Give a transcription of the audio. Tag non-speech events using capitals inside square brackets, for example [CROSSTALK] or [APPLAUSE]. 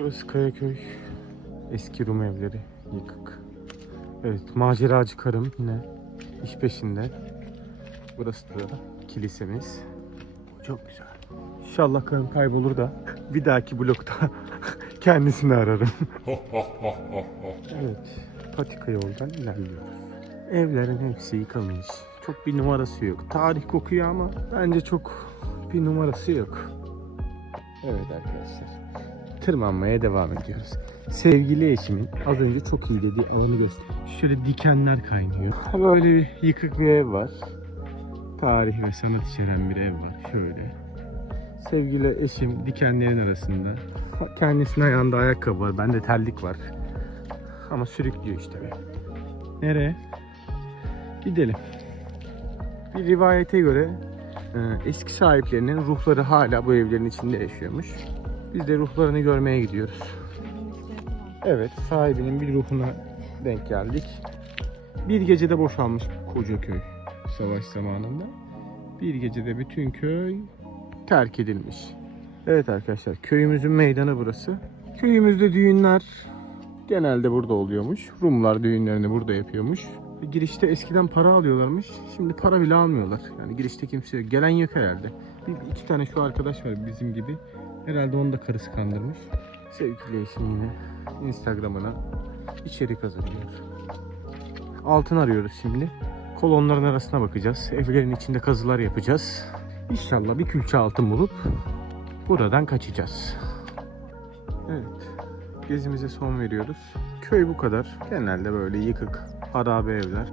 Burası Kayaköy. Eski Rum evleri. Yıkık. Evet, maceracı karım yine iş peşinde. Burası da kilisemiz. Çok güzel. İnşallah karım kaybolur da bir dahaki blokta [LAUGHS] kendisini ararım. [LAUGHS] evet, patika yoldan ilerliyoruz. Evlerin hepsi yıkılmış. Çok bir numarası yok. Tarih kokuyor ama bence çok bir numarası yok. Evet arkadaşlar tırmanmaya devam ediyoruz. Sevgili eşimin az önce çok iyi dediği alanı göster. Şöyle dikenler kaynıyor. Böyle bir yıkık bir ev var. Tarih ve sanat içeren bir ev var. Şöyle. Sevgili eşim dikenlerin arasında. Kendisinin ayağında ayakkabı var. Bende terlik var. Ama sürüklüyor işte. Nereye? Gidelim. Bir rivayete göre e, eski sahiplerinin ruhları hala bu evlerin içinde yaşıyormuş. Biz de ruhlarını görmeye gidiyoruz. Evet, sahibinin bir ruhuna denk geldik. Bir gecede boşalmış koca köy savaş zamanında. Bir gecede bütün köy terk edilmiş. Evet arkadaşlar, köyümüzün meydanı burası. Köyümüzde düğünler genelde burada oluyormuş. Rumlar düğünlerini burada yapıyormuş. Girişte eskiden para alıyorlarmış. Şimdi para bile almıyorlar. Yani girişte kimse yok. Gelen yok herhalde. Bir, iki tane şu arkadaş var bizim gibi. Herhalde onu da karısı kandırmış. Sevgili eşim yine Instagram'ına içerik hazırlıyor. Altın arıyoruz şimdi. Kolonların arasına bakacağız. Evlerin içinde kazılar yapacağız. İnşallah bir külçe altın bulup buradan kaçacağız. Evet. Gezimize son veriyoruz. Köy bu kadar. Genelde böyle yıkık, harabe evler.